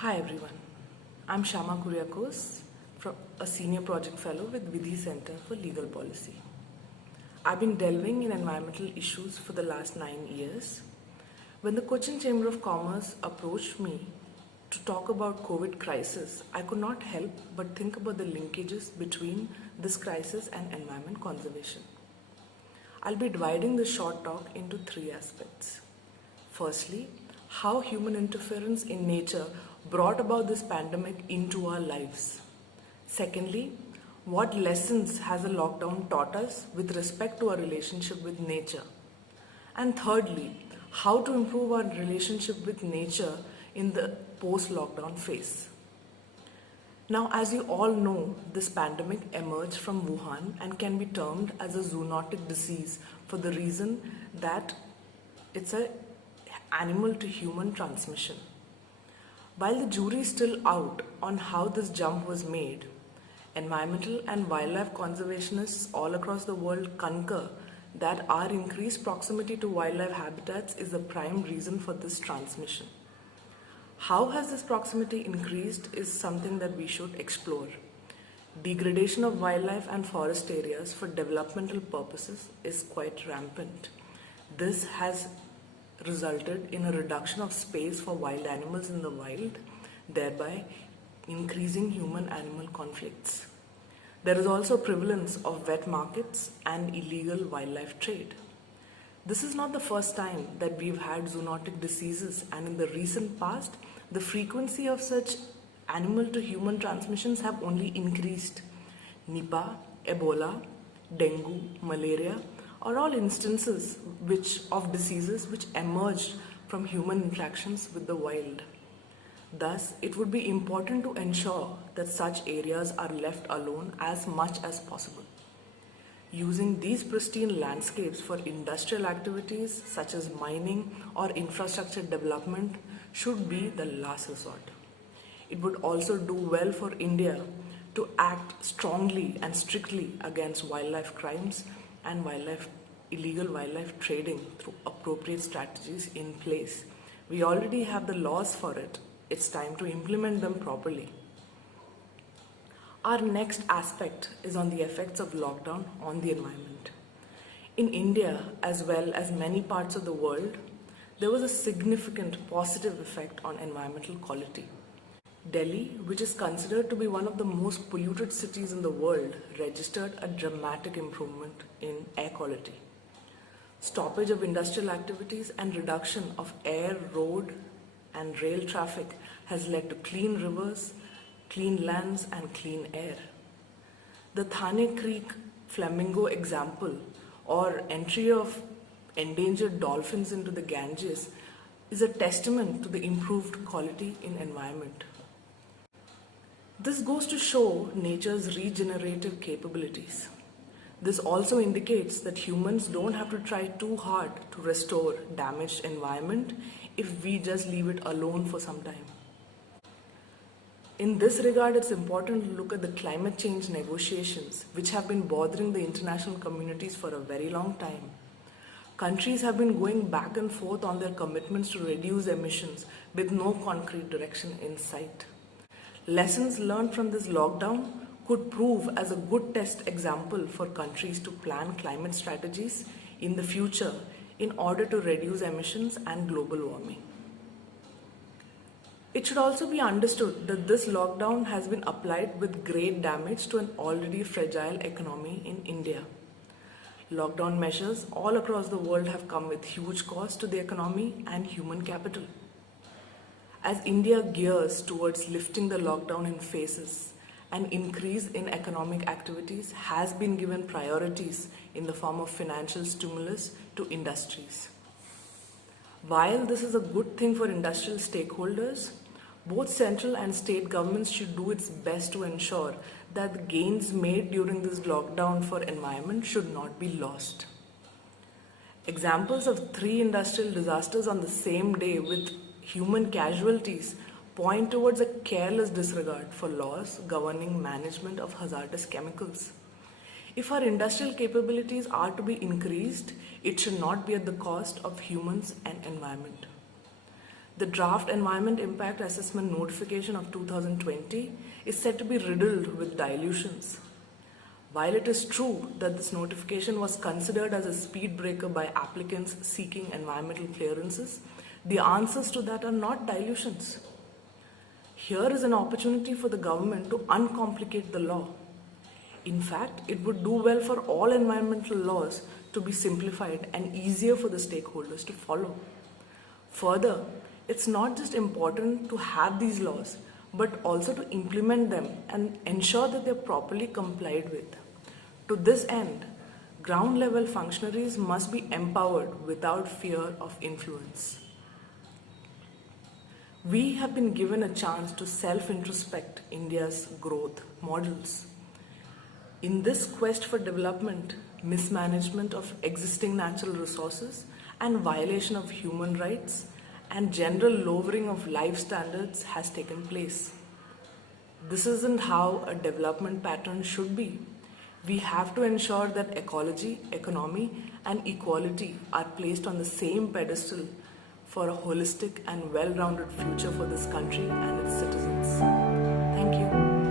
Hi everyone, I'm Shama Kuriakos, a senior project fellow with Vidhi Center for Legal Policy. I've been delving in environmental issues for the last 9 years. When the Cochin Chamber of Commerce approached me to talk about COVID crisis, I could not help but think about the linkages between this crisis and environment conservation. I'll be dividing this short talk into three aspects. Firstly, how human interference in nature brought about this pandemic into our lives. Secondly, what lessons has a lockdown taught us with respect to our relationship with nature. And thirdly, how to improve our relationship with nature in the post-lockdown phase. Now, as you all know, this pandemic emerged from Wuhan and can be termed as a zoonotic disease for the reason that it's an animal to human transmission. While the jury is still out on how this jump was made, environmental and wildlife conservationists all across the world concur that our increased proximity to wildlife habitats is the prime reason for this transmission. How has this proximity increased is something that we should explore. Degradation of wildlife and forest areas for developmental purposes is quite rampant. This has resulted in a reduction of space for wild animals in the wild, thereby increasing human-animal conflicts. There is also prevalence of wet markets and illegal wildlife trade. This is not the first time that we've had zoonotic diseases, and in the recent past, the frequency of such animal to human transmissions have only increased. Nipah, Ebola, dengue, malaria are all instances of diseases which emerged from human interactions with the wild. Thus, it would be important to ensure that such areas are left alone as much as possible. Using these pristine landscapes for industrial activities such as mining or infrastructure development should be the last resort. It would also do well for India to act strongly and strictly against wildlife crimes and illegal wildlife trading through appropriate strategies in place. We already have the laws for it. It's time to implement them properly. Our next aspect is on the effects of lockdown on the environment. In India, as well as many parts of the world, there was a significant positive effect on environmental quality. Delhi, which is considered to be one of the most polluted cities in the world, registered a dramatic improvement in air quality. Stoppage of industrial activities and reduction of air, road, and rail traffic has led to clean rivers, clean lands, and clean air. The Thane Creek flamingo example, or entry of endangered dolphins into the Ganges, is a testament to the improved quality in environment. This goes to show nature's regenerative capabilities. This also indicates that humans don't have to try too hard to restore damaged environment if we just leave it alone for some time. In this regard, it's important to look at the climate change negotiations, which have been bothering the international communities for a very long time. Countries have been going back and forth on their commitments to reduce emissions with no concrete direction in sight. Lessons learned from this lockdown could prove as a good test example for countries to plan climate strategies in the future in order to reduce emissions and global warming. It should also be understood that this lockdown has been applied with great damage to an already fragile economy in India. Lockdown measures all across the world have come with huge costs to the economy and human capital. As India gears towards lifting the lockdown in phases, an increase in economic activities has been given priorities in the form of financial stimulus to industries. While this is a good thing for industrial stakeholders, both central and state governments should do its best to ensure that the gains made during this lockdown for environment should not be lost. Examples of 3 industrial disasters on the same day with human casualties point towards a careless disregard for laws governing management of hazardous chemicals. If our industrial capabilities are to be increased, it should not be at the cost of humans and environment. The draft Environment Impact Assessment Notification of 2020 is said to be riddled with dilutions. While it is true that this notification was considered as a speed breaker by applicants seeking environmental clearances, the answers to that are not dilutions. Here is an opportunity for the government to uncomplicate the law. In fact, it would do well for all environmental laws to be simplified and easier for the stakeholders to follow. Further, it's not just important to have these laws, but also to implement them and ensure that they're properly complied with. To this end, ground level functionaries must be empowered without fear of influence. We have been given a chance to self-introspect India's growth models. In this quest for development, mismanagement of existing natural resources and violation of human rights and general lowering of life standards has taken place. This isn't how a development pattern should be. We have to ensure that ecology, economy, and equality are placed on the same pedestal for a holistic and well-rounded future for this country and its citizens. Thank you.